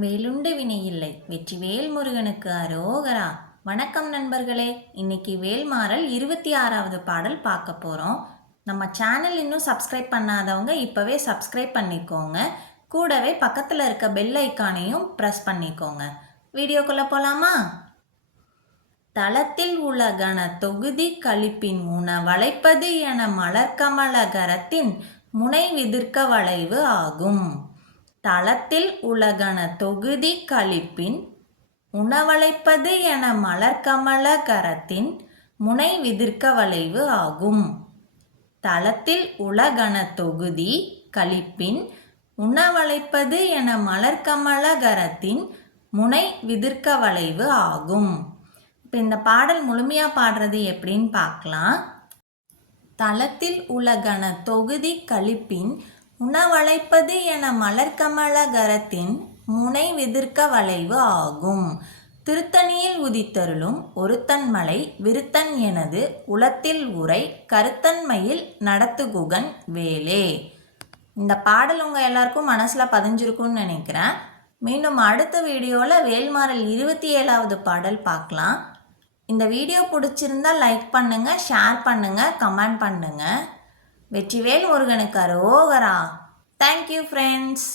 வேலுண்டு வினை இல்லை. வெற்றிவேல் முருகனுக்கு அரோகரா. வணக்கம் நண்பர்களே. இன்னைக்கு வேல்மாறல் 26வது பாடல் பார்க்க போகிறோம். நம்ம சேனல் இன்னும் சப்ஸ்கிரைப் பண்ணாதவங்க இப்போவே சப்ஸ்கிரைப் பண்ணிக்கோங்க. கூடவே பக்கத்தில் இருக்க பெல் ஐக்கானையும் ப்ரெஸ் பண்ணிக்கோங்க. வீடியோக்குள்ளே போகலாமா? தளத்தில் உலகன தொகுதி கழிப்பின் வளைப்பது என மலர்கமலகரத்தின் முனை விதிர்க்க வளைவு ஆகும். தளத்தில் உலகன தொகுதி கழிப்பின் உணவளைப்பது என மலர்கமலகரத்தின் முனை விதிர்க்க வளைவு ஆகும். தளத்தில் உலகன தொகுதி கழிப்பின் உணவளைப்பது என மலர்கமலகரத்தின் முனை விதிர்க்க வளைவு ஆகும். இப்போ இந்த பாடல் முழுமையாக பாடுறது எப்படின்னு பார்க்கலாம். தளத்தில் உலகன தொகுதி கழிப்பின் உணவளைப்பது என மலர்கமலகரத்தின் முனை விதிர்க்க வளைவு ஆகும். திருத்தணியில் உதித்தருளும் ஒருத்தன் மலை விருத்தன் எனது உளத்தில் உரை கருத்தன்மையில் நடத்துகுகன் வேலே. இந்த பாடல் உங்கள் எல்லாருக்கும் மனசில் பதிஞ்சிருக்கும்னு நினைக்கிறேன். மீண்டும் அடுத்த வீடியோவில் வேல்மாறல் 27வது பாடல் பார்க்கலாம். இந்த வீடியோ பிடிச்சிருந்தா லைக் பண்ணுங்கள், ஷேர் பண்ணுங்கள், கமெண்ட் பண்ணுங்கள். வெற்றிவேல் முருகனுக்கு அரோகரா. Thank you friends.